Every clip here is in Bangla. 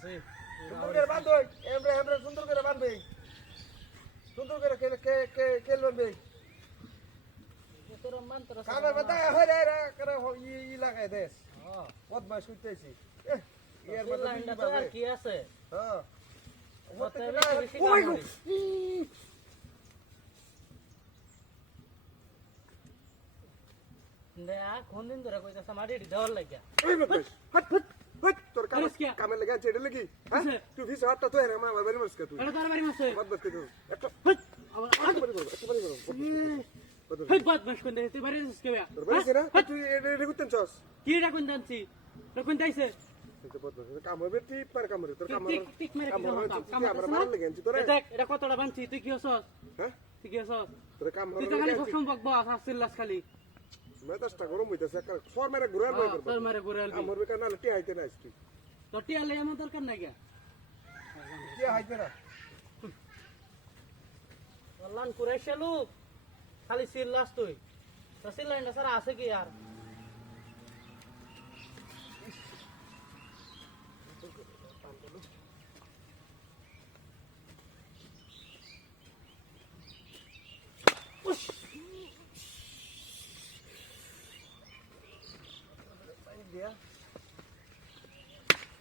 আছে সুন্দর করে বাঁধো এমরে এমরে সুন্দর করে বাঁধবে সুন্দর করে খেল বাঁধবে তোর মান তোর কামে বাতা হরে রে করে ই লাগাই দেস হ্যাঁ বদমাশ করতেছি ইয়ার তোর মধ্যে লাইনটা দিবি তো আর পাবে কি আছে হ্যাঁ কত বেশি ওই কাম গো করি। দেখ কোন দিন ধরে কইতাছ মাটি দেওয়ার লাগিয়া ওই বদমাশ হট হট হট তোর কাম আরে কিয়া? কামে লাগা চেড়ে লাগি হ্যাঁ কিসে? তুই ভিসা হাতটা তো হেরে আমার বাড়ি মারছ তুই এটা তোর বাড়ি মাসে বদমাশ তুই একটা আবার একটা বাড়ি করো একটা বাড়ি করো হেই বদমাশ কোন দে তুই বাড়ি যাস কে তোর বাড়ি আছে না তুই এটা করতেন চস কি রা কোন দানছি রা কোন দাইছে তুই বদমাশ কাম হবে টিপ পার কাম হবে তোর কাম টিক টিক মেরে কি হবে কাম তুই আমার মারলে গেছি তোরে দেখ এটা কতটা বানছি তুই কি হছস হ্যাঁ তুই কি হছস তোর কাম তুই হবে তো খালি সবসময় বকবো আসছিলাস খালি মেজাজটা গরম হইতাছে একটা সর মেরে ঘুরার বই করব তোর মারে ঘুরে আলবি আমার বেকার নালে টি হাইতে না আসছি তো টিয়ালে আমার দরকার নাই গা টি হাইতে না লান কুরাইছালু খালি সিল্লাস তুই তো সিল্লাইনটা সারা আছে কি আর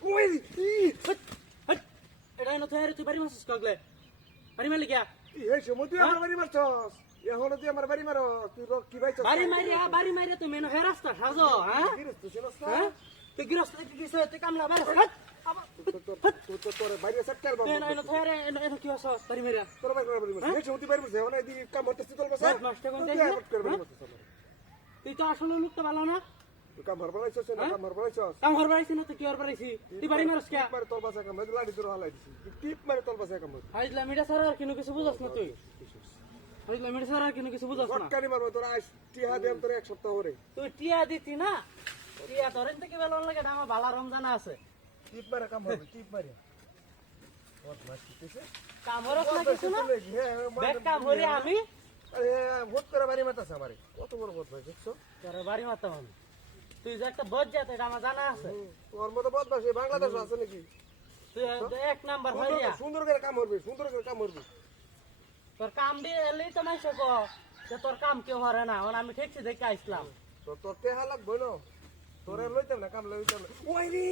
ওই এটা এনে তুই তুই বাড়ি মাসিস কগলে বাড়ি মারলি গিয়া এই সময় তুই আমার বাড়ি মারছস এখন তুই আমার বাড়ি মারো তুই কি ভাইছস বাড়ি মারিয়া তুমি এনে হে রাস্তা সাজো হ্যাঁ তুই শুনস না হ্যাঁ তুই গৃহস্থ কি তুই কামলা বাড়ি তোর বাইরে সেক্টর বাবা তুই এনে তুই এনে কি হস বাড়ি মারিয়া তোর বাড়ি মারবি এই সময় তুই বাড়ি মারছ এখন এই কাম করতেছিস তোর বসে নষ্ট কোন তুই দেখ আমার করে বাড়ি মারছস তুই তো আসলে লোকটা ভালো না তুই কাম মারবার আইছস না কাম মারবার আইছস কাম ঘর বাড়াইছি না তুই কি ঘর বাড়াইছি তুই বাড়ি মারস কে মারে তোর বাসা কাম লাড়ি তোর হালাই দিছি টিপ মারে তোর বাসা কাম আইলা মিডা সারা আর কিনো কিছু বুঝাস না তুই আইলা মিডা সারা আর কিনো কিছু বুঝাস না গটকারি মারবো তোর আইস টিহা দেম তোর এক সপ্তাহ হরে তুই টিয়া দিতি না টিয়া ধরেন থেকে বেলা লাগে আমার ভালো রমজান আছে টিপ মারে কাম হবে টিপ মারে বহুত মাছ কিতেছে কাম হরস না কিছু না ব্যাগ কাম হরি আমি আরে ভোট করে বাড়ি মারতাছ আমারে কত বড় ভোট ভাই দেখছো তোরে বাড়ি মারতাম আমি তুই যে একটা বজ যাতে এটা আমার জানা আছে তোর মতো বদমাশ এই বাংলাদেশ আছে নাকি তুই এক নাম্বার হইয়া সুন্দর করে কাম করবি সুন্দর করে কাম করবি তোর কাম দিয়ে এলেই তো মাইছে কো যে তোর কাম কেউ হরে না এখন আমি ঠিকছি দেখে আইসলাম তোর তোর টেহা লাগবো না তোরে লইতাম না কাম লইতাম না ওই রে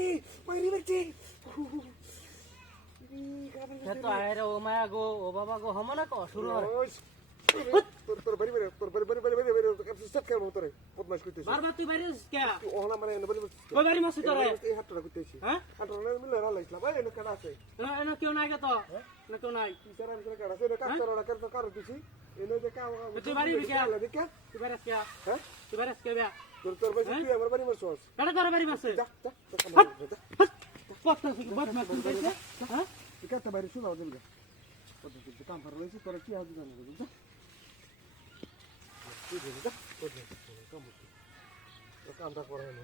বেটি সে তো আরে ও মায়া গো ও বাবা গো হম না কো শুরু হরে তোর তোর বাড়ি বেরে তোর বাড়ি সেট করবো তোরে বদমাশ করতেছিস বারবার তুই বাইরে কে তুই ওহনা মানে এনে বাড়ি ওই বাড়ি মাসি তোরে এই হাতটা করতেছি হ্যাঁ হাতটা মিলে রালা ইসলাম এই এনে কাটা আছে এনে কেউ নাই গে তো না কেউ নাই বিচার আমি কাটা আছে এনে কাটা ওরা কাটা কাটা দিছি এনে যে কাম তুই বাড়ি কে দেখে তুই বাইরে কে হ্যাঁ তুই বাইরে কে বে তোর তোর বাড়ি তুই আমার বাড়ি মারছস কেডা তোর বাড়ি মাসে যা যা কাম যা কত বদ মাস তুই কইছে হ্যাঁ তুই কাটা বাইরে শুনাও দিলগা কত তুই কাম পার লইছিস তোরা কি হাজ জানো যা তুই যা কামটা করে না